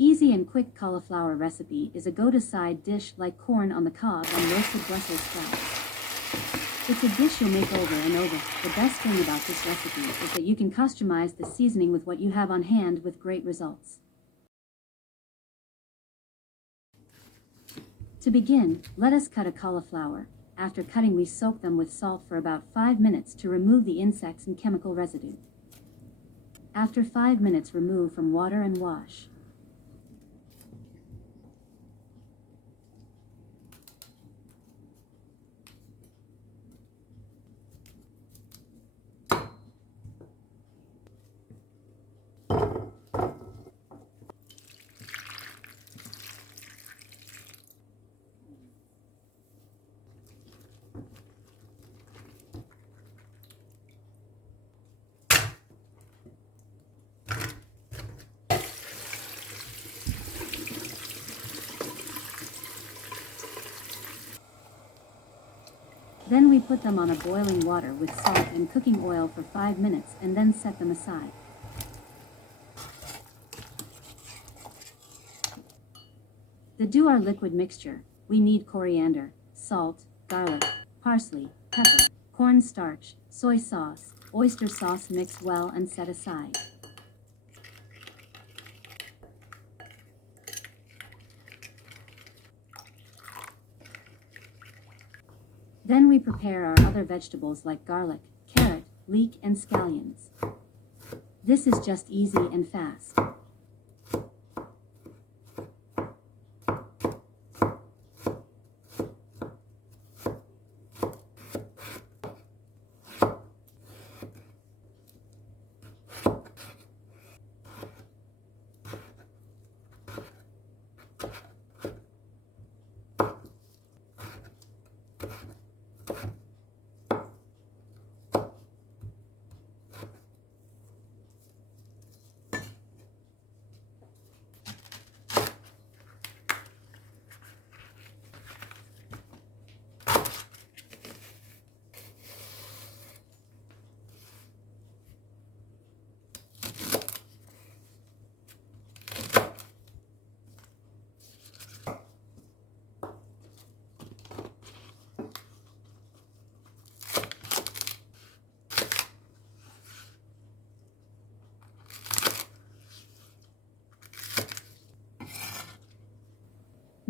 Easy and quick cauliflower recipe is a go-to side dish like corn on the cob and roasted Brussels sprouts. It's a dish you'll make over and over. The best thing about this recipe is that you can customize the seasoning with what you have on hand with great results. To begin, let us cut a cauliflower. After cutting, we soak them with salt for about 5 minutes to remove the insects and chemical residue. After 5 minutes, remove from water and wash. Then we put them on a boiling water with salt and cooking oil for 5 minutes and then set them aside. To do our liquid mixture, we need coriander, salt, garlic, parsley, pepper, cornstarch, soy sauce, oyster sauce. Mix well and set aside. Then we prepare our other vegetables like garlic, carrot, leek, and scallions. This is just easy and fast.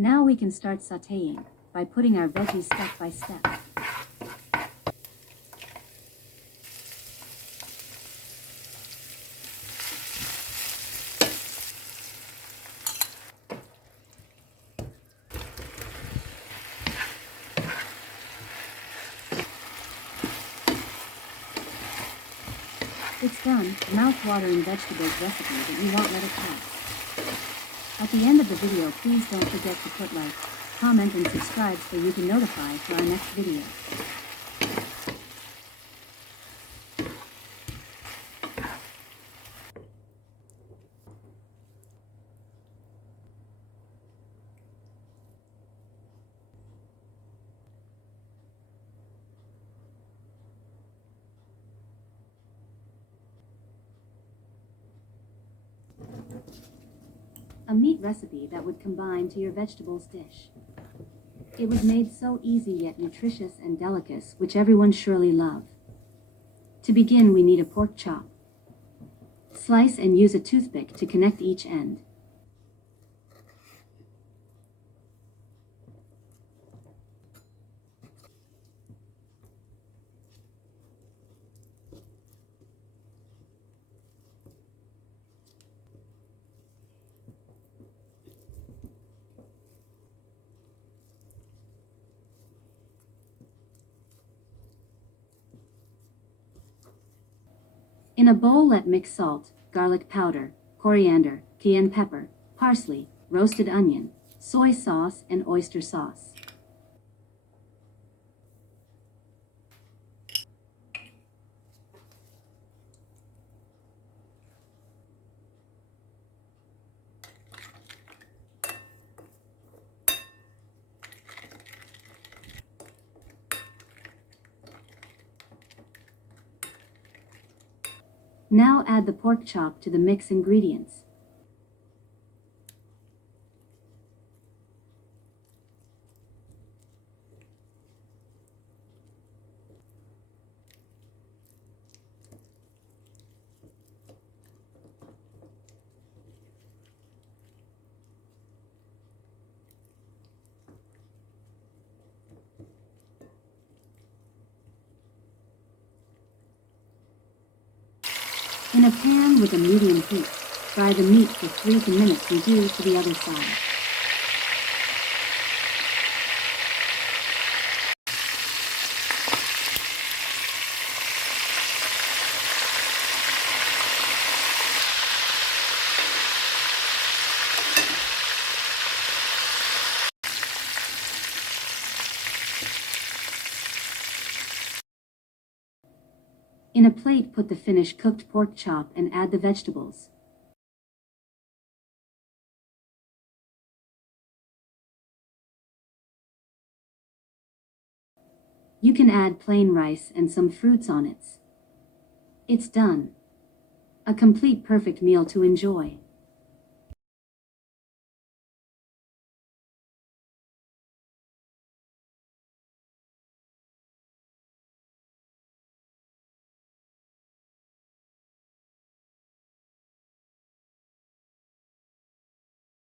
Now we can start sautéing by putting our veggies step by step. It's done, mouth-watering vegetables recipe that you won't let it pass. At the end of the video, please don't forget to put like, comment, and subscribe so you can notify for our next video. A meat recipe that would combine to your vegetables dish. It was made so easy yet nutritious and delicate, which everyone surely love. To begin, we need a pork chop. Slice and use a toothpick to connect each end. In a bowl, let mix salt, garlic powder, coriander, cayenne pepper, parsley, roasted onion, soy sauce, and oyster sauce. Now add the pork chop to the mix ingredients. In a pan with a medium heat, fry the meat for 3 minutes and do to the other side. In a plate, put the finished cooked pork chop and add the vegetables. You can add plain rice and some fruits on it. It's done. A complete perfect meal to enjoy.